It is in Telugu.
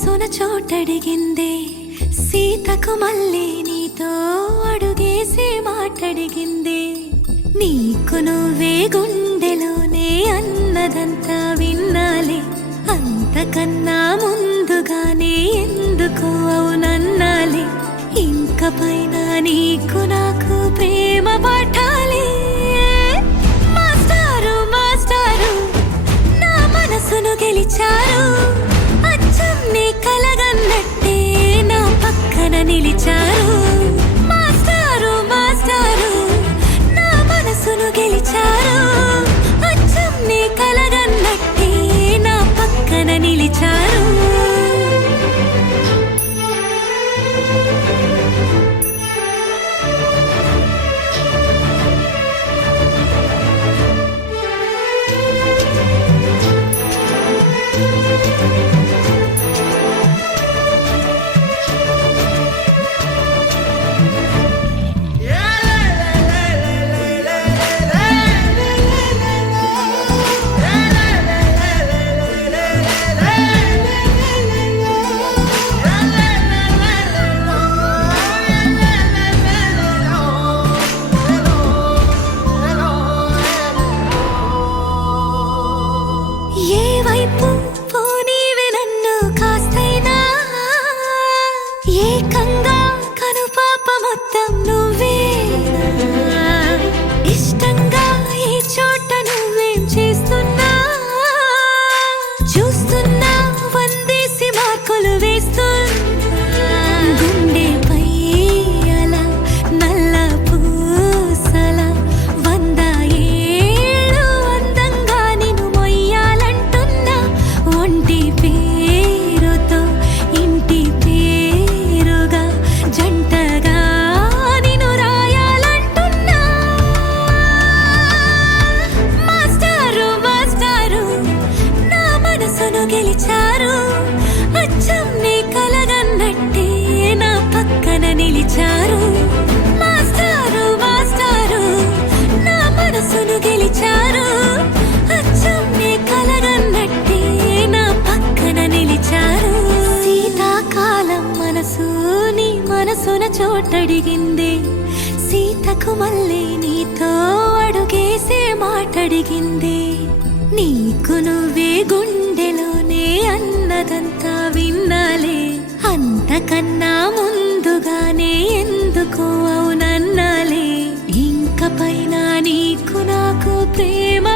మనసున చోటడిగిందే సీతకు మళ్ళీ నీతో అడుగేసి మాటడిగిందే నీకు నువ్వే గుండెలోనే అన్నదంతా విన్నాలే అంతకన్నా ముందుగానే ఎందుకు అవునన్నాలే ఇంక పైన నీకు నాకు ప్రేమ పాఠాలే మాస్టారు మాస్టారు నా మనసును గెలిచారు అచ్చం నీ కలగన్నట్టే నా పక్కన నిలిచారు మాస్టారు మాస్టారు నా మనసును గెలిచారు అచ్చం నీ కలగన్నట్టే నా పక్కన నిలిచారు ఏకంగా కనుపాప మొత్తం నువ్వే ఇష్టంగా ఈ చోట నువ్వేం చేస్తున్నా చూస్తున్నా వందేసి మార్కులు వేస్తున్నా గుండెపై అలా నల్ల పూసల 100 ఏళ్ళు అందంగా నిన్ను మొయ్యాలంటున్నా ఒంటి పేరుతో ఇంటి జంటగా నిన్ను రాయాలంటున్నా మాస్టారు మాస్టారు నా మనసును గెలిచారు అచ్చం నీ కలగన్నట్టే నా పక్కన నిలిచారు మాస్టారు మాస్టారు నా మనసును గెలిచారు అచ్చం నీ కలగన్నట్టే నా పక్కన నిలిచారు శీతాకాలం మనసు మనసున చోటడిగిందే సీతకు మళ్ళీ నీతో అడుగేసే మాటడిగిందే నీకు నువ్వే గుండెలోనే అన్నదంతా విన్నాలే అంతకన్నా ముందుగానే ఎందుకు అవునన్నాలే ఇంక పైన నీకు నాకు ప్రేమ